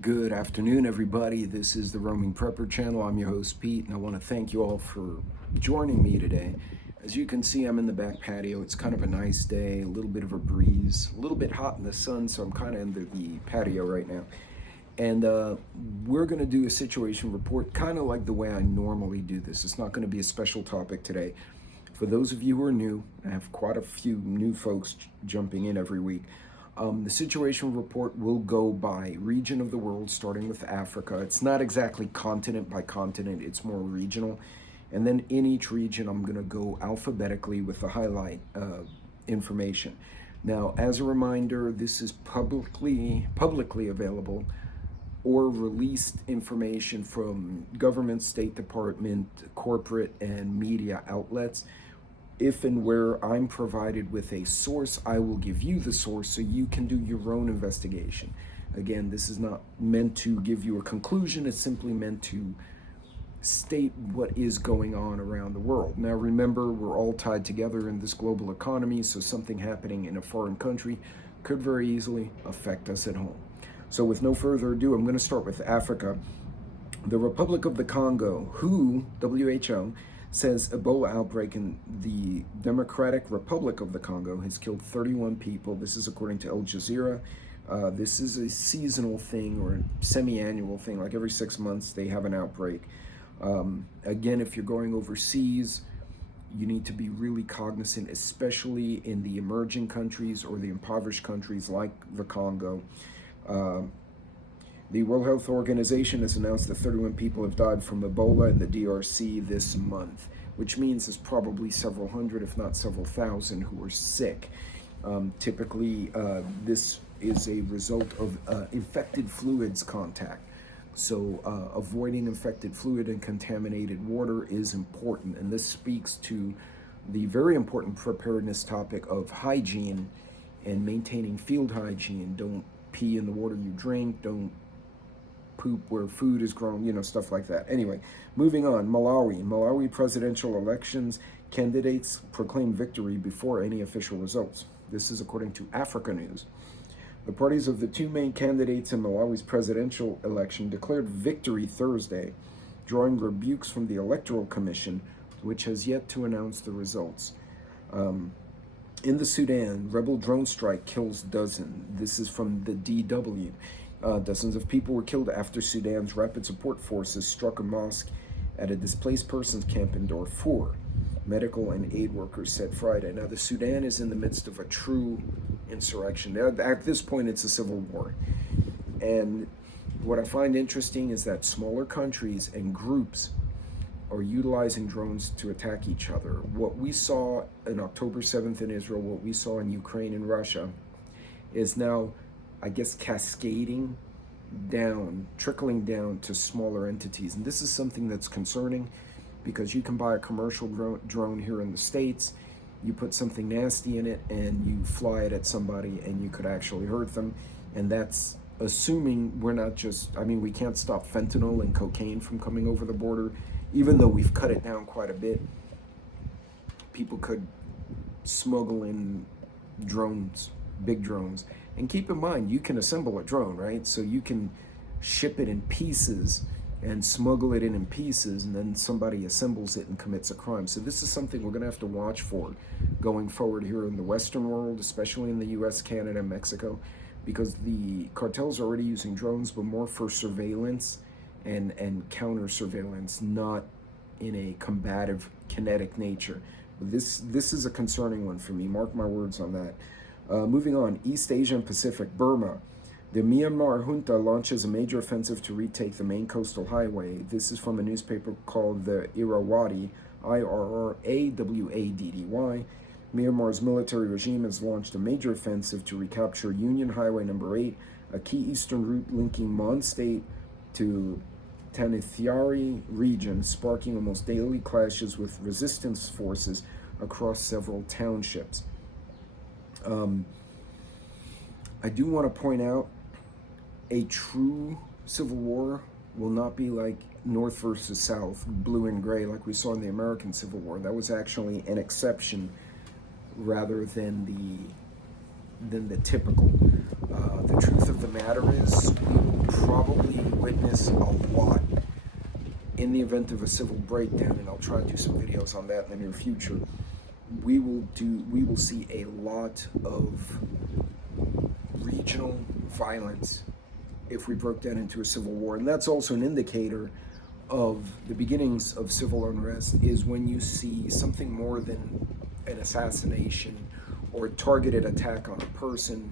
Good afternoon, everybody. This is the Roaming Prepper channel. I'm your host, Pete, and I want to thank you all for joining me today. As you can see, I'm in the back patio. It's kind of a nice day, a little bit of a breeze, a little bit hot in the sun, so I'm kind of under the patio right now. And we're going to do a situation report kind of like the way I normally do this. It's not going to be a special topic today. For those of you who are new, I have quite a few new folks jumping in every week. The situation report will go by region of the world, starting with Africa. It's not exactly continent by continent, it's more regional. And then in each region, I'm going to go alphabetically with the highlight information. Now, as a reminder, this is publicly available or released information from government, State Department, corporate, and media outlets. If and where I'm provided with a source, I will give you the source so you can do your own investigation. Again, this is not meant to give you a conclusion, it's simply meant to state what is going on around the world. Now remember, we're all tied together in this global economy, so something happening in a foreign country could very easily affect us at home. So with no further ado, I'm going to start with Africa. The Republic of the Congo, WHO, says Ebola outbreak in the Democratic Republic of the Congo has killed 31 people. This is according to Al Jazeera. This is a seasonal thing or a semi-annual thing. Like every 6 months, they have an outbreak. Again, if you're going overseas, you need to be really cognizant, especially in the emerging countries or the impoverished countries like the Congo. The World Health Organization has announced that 31 people have died from Ebola in the DRC this month, which means there's probably several hundred, if not several thousand, who are sick. Typically, this is a result of infected fluids contact. So avoiding infected fluid and contaminated water is important. And this speaks to the very important preparedness topic of hygiene and maintaining field hygiene. Don't pee in the water you drink. Don't poop where food is grown, stuff like that. Anyway, moving on. Malawi presidential elections, candidates proclaim victory before any official results. This is according to Africa News. The parties of the two main candidates in Malawi's presidential election declared victory Thursday, drawing rebukes from the Electoral Commission, which has yet to announce the results. In the Sudan, rebel drone strike kills dozen. This is from the DW. Dozens of people were killed after Sudan's rapid support forces struck a mosque at a displaced persons camp in Darfur, medical and aid workers said Friday. Now, the Sudan is in the midst of a true insurrection. At this point, it's a civil war. And what I find interesting is that smaller countries and groups are utilizing drones to attack each other. What we saw on October 7th in Israel, what we saw in Ukraine and Russia, is now, I guess, cascading down, trickling down to smaller entities. And this is something that's concerning because you can buy a commercial drone here in the States, you put something nasty in it, and you fly it at somebody, and you could actually hurt them. And that's assuming we're not just, we can't stop fentanyl and cocaine from coming over the border, even though we've cut it down quite a bit. People could smuggle in drones, big drones. And keep in mind, you can assemble a drone, right? So you can ship it in pieces and smuggle it in pieces, and then somebody assembles it and commits a crime. So this is something we're going to have to watch for going forward here in the Western world, especially in the US, Canada, and Mexico, because the cartels are already using drones, but more for surveillance and counter surveillance, not in a combative, kinetic nature. But this is a concerning one for me. Mark my words on that. Moving on, East Asia and Pacific, Burma. The Myanmar junta launches a major offensive to retake the main coastal highway. This is from a newspaper called the Irrawaddy, Irrawaddy. Myanmar's military regime has launched a major offensive to recapture Union Highway number 8, a key eastern route linking Mon State to Tanithiari region, sparking almost daily clashes with resistance forces across several townships. I do want to point out, a true civil war will not be like North versus South, blue and gray, like we saw in the American Civil War. That was actually an exception rather than the typical. The truth of the matter is, we will probably in the event of a civil breakdown, and I'll try to do some videos on that in the near future, we will see a lot of regional violence if we broke down into a civil war. And that's also an indicator of the beginnings of civil unrest, is when you see something more than an assassination or a targeted attack on a person.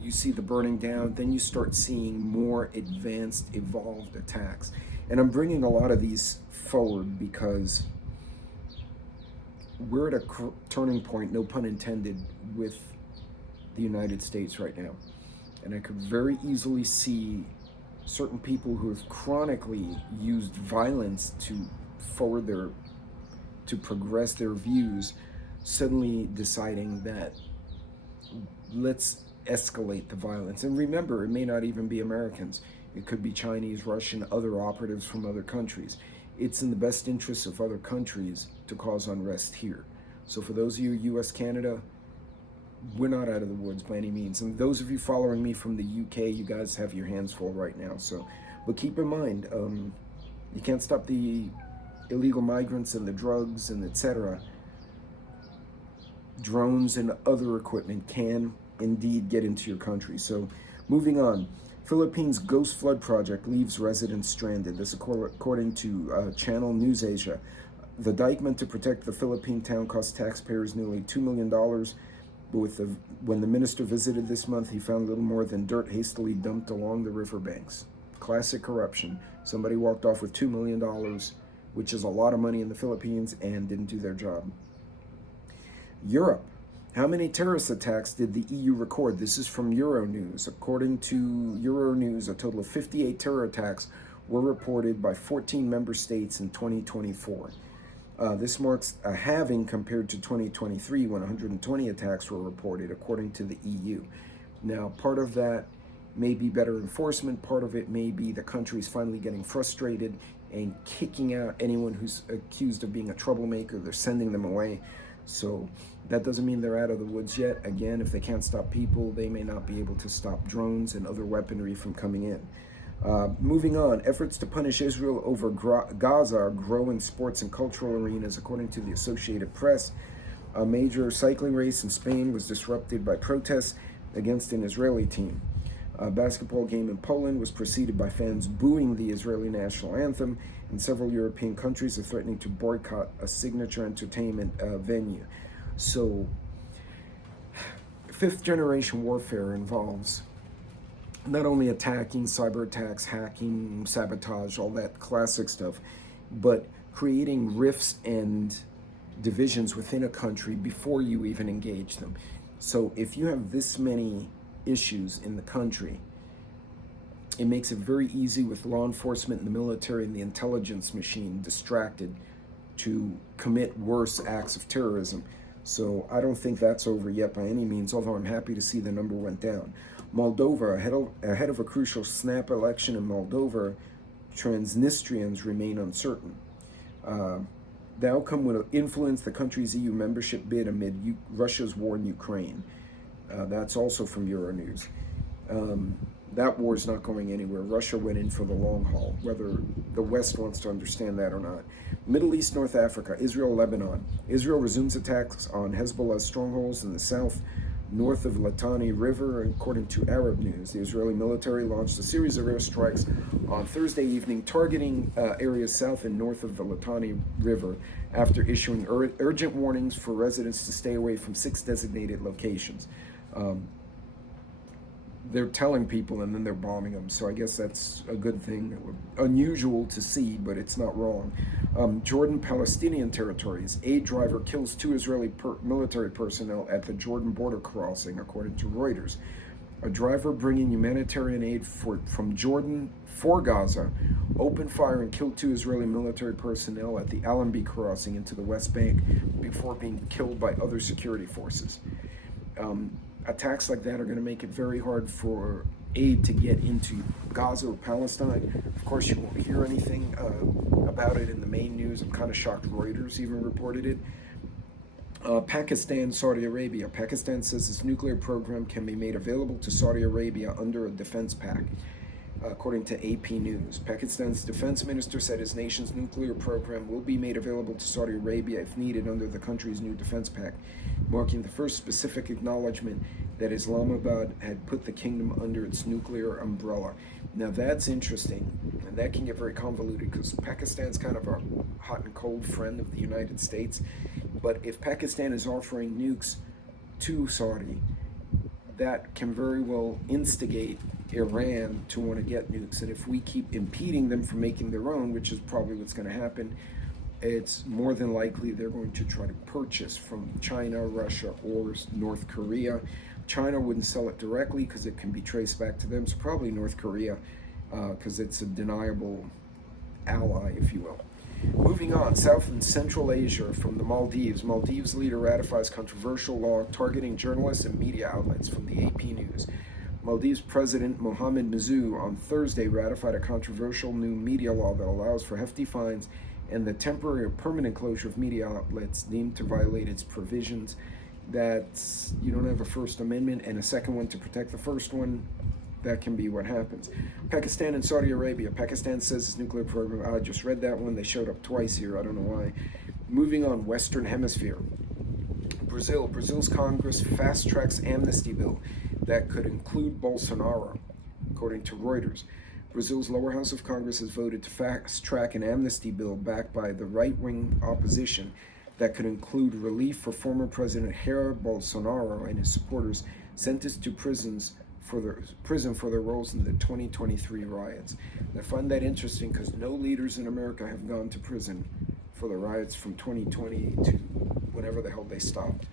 You see the burning down, then you start seeing more advanced, evolved attacks. And I'm bringing a lot of these forward because we're at a turning point, no pun intended, with the United States right now. And I could very easily see certain people who have chronically used violence to progress their views, suddenly deciding that let's escalate the violence. And remember, it may not even be Americans. It could be Chinese, Russian, other operatives from other countries. It's in the best interests of other countries to cause unrest here. So for those of you, US, Canada, we're not out of the woods by any means. And those of you following me from the UK, you guys have your hands full right now. So, but keep in mind, you can't stop the illegal migrants and the drugs and etc. Drones and other equipment can indeed get into your country. So moving on, Philippines Ghost Flood Project leaves residents stranded. This according to Channel News Asia. The dike meant to protect the Philippine town cost taxpayers nearly $2 million. But when the minister visited this month, he found little more than dirt hastily dumped along the riverbanks. Classic corruption. Somebody walked off with $2 million, which is a lot of money in the Philippines, and didn't do their job. Europe. How many terrorist attacks did the EU record? This is from Euronews. According to Euronews, a total of 58 terror attacks were reported by 14 member states in 2024. This marks a halving compared to 2023, when 120 attacks were reported, according to the EU. Now, part of that may be better enforcement. Part of it may be the countries finally getting frustrated and kicking out anyone who's accused of being a troublemaker. They're sending them away. So that doesn't mean they're out of the woods yet. Again, if they can't stop people, they may not be able to stop drones and other weaponry from coming in. Moving on, efforts to punish Israel over Gaza are growing sports and cultural arenas, according to the Associated Press. A major cycling race in Spain was disrupted by protests against an Israeli team. A basketball game in Poland was preceded by fans booing the Israeli national anthem, and several European countries are threatening to boycott a signature entertainment venue. So, fifth generation warfare involves not only attacking, cyber attacks, hacking, sabotage, all that classic stuff, but creating rifts and divisions within a country before you even engage them. So if you have this many issues in the country, it makes it very easy with law enforcement and the military and the intelligence machine distracted to commit worse acts of terrorism. So I don't think that's over yet by any means, although I'm happy to see the number went down. Moldova, ahead of a crucial snap election in Moldova, Transnistrians remain uncertain. The outcome will influence the country's EU membership bid amid Russia's war in Ukraine. That's also from Euronews. That war is not going anywhere. Russia went in for the long haul, whether the West wants to understand that or not. Middle East, North Africa, Israel, Lebanon. Israel resumes attacks on Hezbollah's strongholds in the south, north of Litani River. According to Arab News, the Israeli military launched a series of airstrikes on Thursday evening, targeting areas south and north of the Litani River, after issuing urgent warnings for residents to stay away from 6 designated locations. They're telling people and then they're bombing them. So I guess that's a good thing. Unusual to see, but it's not wrong. Jordan Palestinian territories. Aid driver kills 2 Israeli military personnel at the Jordan border crossing, according to Reuters. A driver bringing humanitarian aid from Jordan for Gaza opened fire and killed 2 Israeli military personnel at the Allenby Crossing into the West Bank before being killed by other security forces. Attacks like that are going to make it very hard for aid to get into Gaza or Palestine. Of course, you won't hear anything about it in the main news. I'm kind of shocked Reuters even reported it. Pakistan, Saudi Arabia. Pakistan says its nuclear program can be made available to Saudi Arabia under a defense pact. according to AP News. Pakistan's defense minister said his nation's nuclear program will be made available to Saudi Arabia if needed under the country's new defense pact, marking the first specific acknowledgement that Islamabad had put the kingdom under its nuclear umbrella. Now that's interesting, and that can get very convoluted because Pakistan's kind of a hot and cold friend of the United States. But if Pakistan is offering nukes to Saudi, that can very well instigate Iran to want to get nukes. And if we keep impeding them from making their own, which is probably what's going to happen, it's more than likely they're going to try to purchase from China, Russia, or North Korea. China wouldn't sell it directly because it can be traced back to them, so probably North Korea, because it's a deniable ally, if you will. Moving on, South and Central Asia from the Maldives. Maldives leader ratifies controversial law targeting journalists and media outlets from the AP News. Maldives President Mohamed Muizzu on Thursday ratified a controversial new media law that allows for hefty fines and the temporary or permanent closure of media outlets deemed to violate its provisions. That you don't have a First Amendment and a second one to protect the first one. That can be what happens. Pakistan and Saudi Arabia. Pakistan says its nuclear program. I just read that one. They showed up twice here. I don't know why. Moving on, Western Hemisphere. Brazil. Brazil's Congress fast-tracks amnesty bill that could include Bolsonaro, according to Reuters. Brazil's lower house of Congress has voted to fast-track an amnesty bill backed by the right-wing opposition that could include relief for former President Jair Bolsonaro and his supporters sentenced to prison for their roles in the 2023 riots. And I find that interesting because no leaders in America have gone to prison for the riots from 2020 to whenever the hell they stopped.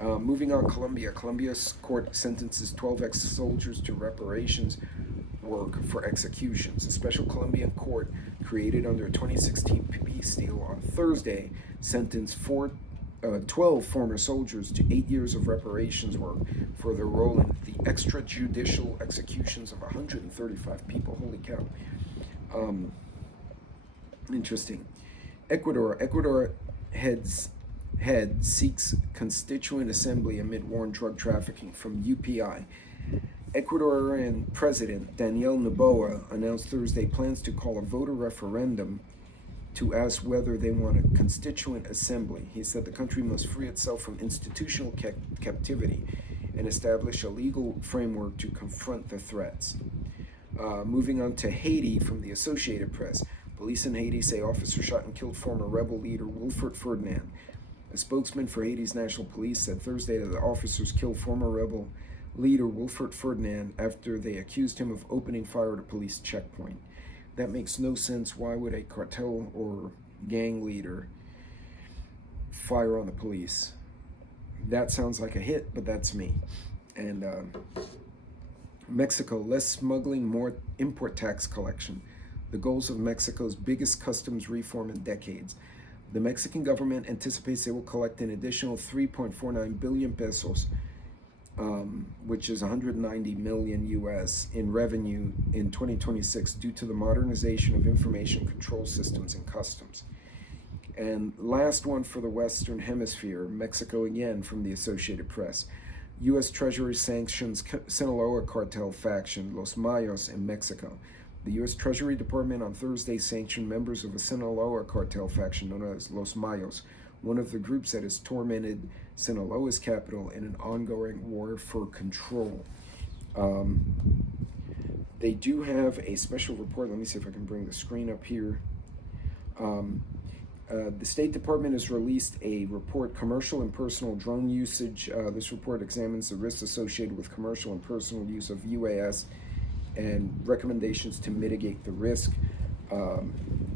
Moving on, Colombia. Colombia's court sentences 12 ex-soldiers to reparations work for executions. A special Colombian court created under a 2016 peace deal on Thursday sentenced 12 former soldiers to 8 years of reparations work for their role in the extrajudicial executions of 135 people. Holy cow. Interesting. Ecuador head seeks constituent assembly amid war and drug trafficking from UPI. Ecuadorian President Daniel Noboa announced Thursday plans to call a voter referendum to ask whether they want a constituent assembly. He said the country must free itself from institutional captivity and establish a legal framework to confront the threats. Moving on to Haiti from the Associated Press. Police in Haiti say officers shot and killed former rebel leader Wilfred Ferdinand. A spokesman for Haiti's National Police said Thursday that the officers killed former rebel leader Wilfred Ferdinand after they accused him of opening fire at a police checkpoint. That makes no sense. Why would a cartel or gang leader fire on the police? That sounds like a hit, but that's me. And Mexico, less smuggling, more import tax collection. The goals of Mexico's biggest customs reform in decades. The Mexican government anticipates they will collect an additional 3.49 billion pesos, which is 190 million US in revenue in 2026 due to the modernization of information control systems and customs. And last one for the Western Hemisphere, Mexico again from the Associated Press. U.S. Treasury sanctions Sinaloa cartel faction Los Mayos in Mexico. The U.S. Treasury Department on Thursday sanctioned members of a Sinaloa cartel faction known as Los Mayos, one of the groups that has tormented Sinaloa's capital in an ongoing war for control. They do have a special report. Let me see if I can bring the screen up here. The State Department has released a report, Commercial and Personal Drone Usage. This report examines the risks associated with commercial and personal use of UAS and recommendations to mitigate the risk.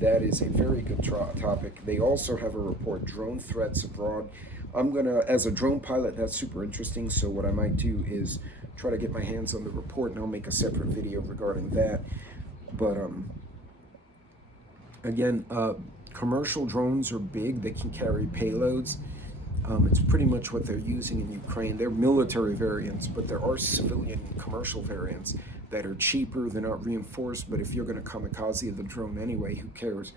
That is a very good topic. They also have a report, Drone Threats Abroad. I'm gonna, as a drone pilot, that's super interesting. So what I might do is try to get my hands on the report, and I'll make a separate video regarding that. But again, commercial drones are big. They can carry payloads. It's pretty much what they're using in Ukraine. They're military variants, but there are civilian commercial variants that are cheaper. They're not reinforced, but if you're going to kamikaze the drone anyway, who cares?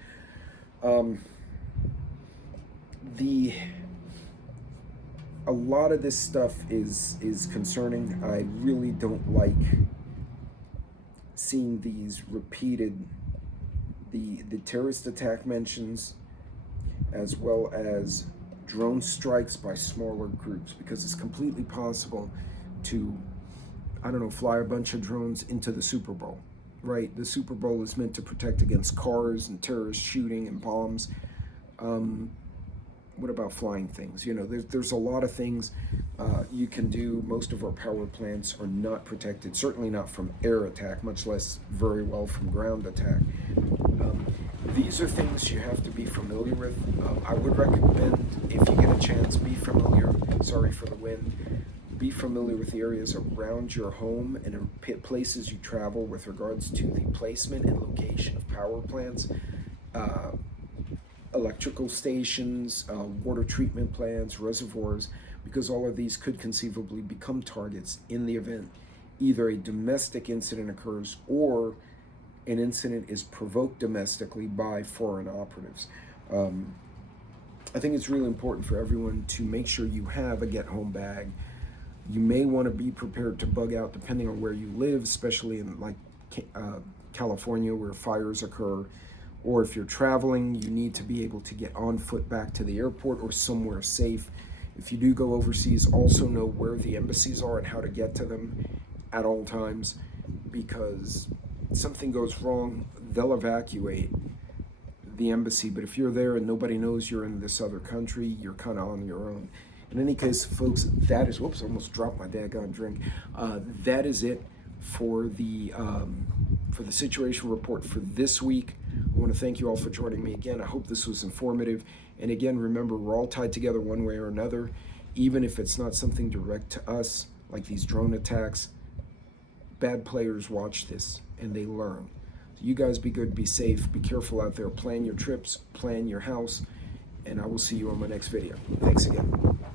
A lot of this stuff is concerning. I really don't like seeing these repeated, the terrorist attack mentions, as well as drone strikes by smaller groups, because it's completely possible to, I don't know, fly a bunch of drones into the Super Bowl, right? The Super Bowl is meant to protect against cars and terrorist shooting and bombs. What about flying things? You know, there's a lot of things you can do. Most of our power plants are not protected, certainly not from air attack, much less very well from ground attack. These are things you have to be familiar with. I would recommend, if you get a chance, be familiar, sorry for the wind, be familiar with the areas around your home and places you travel with regards to the placement and location of power plants, electrical stations, water treatment plants, reservoirs, because all of these could conceivably become targets in the event either a domestic incident occurs or an incident is provoked domestically by foreign operatives. I think it's really important for everyone to make sure you have a get-home bag. You may want to be prepared to bug out depending on where you live, especially in like California where fires occur. Or if you're traveling, you need to be able to get on foot back to the airport or somewhere safe. If you do go overseas, also know where the embassies are and how to get to them at all times, because something goes wrong, they'll evacuate the embassy, but if you're there and nobody knows you're in this other country, you're kind of on your own. In any case, folks, that is, whoops, I almost dropped my daggone drink. That is it for the situation report for this week. I want to thank you all for joining me again. I hope this was informative. And again, remember, we're all tied together one way or another, even if it's not something direct to us, like these drone attacks. Bad players watch this and they learn. So you guys be good, be safe, be careful out there, plan your trips, plan your house, and I will see you on my next video. Thanks again.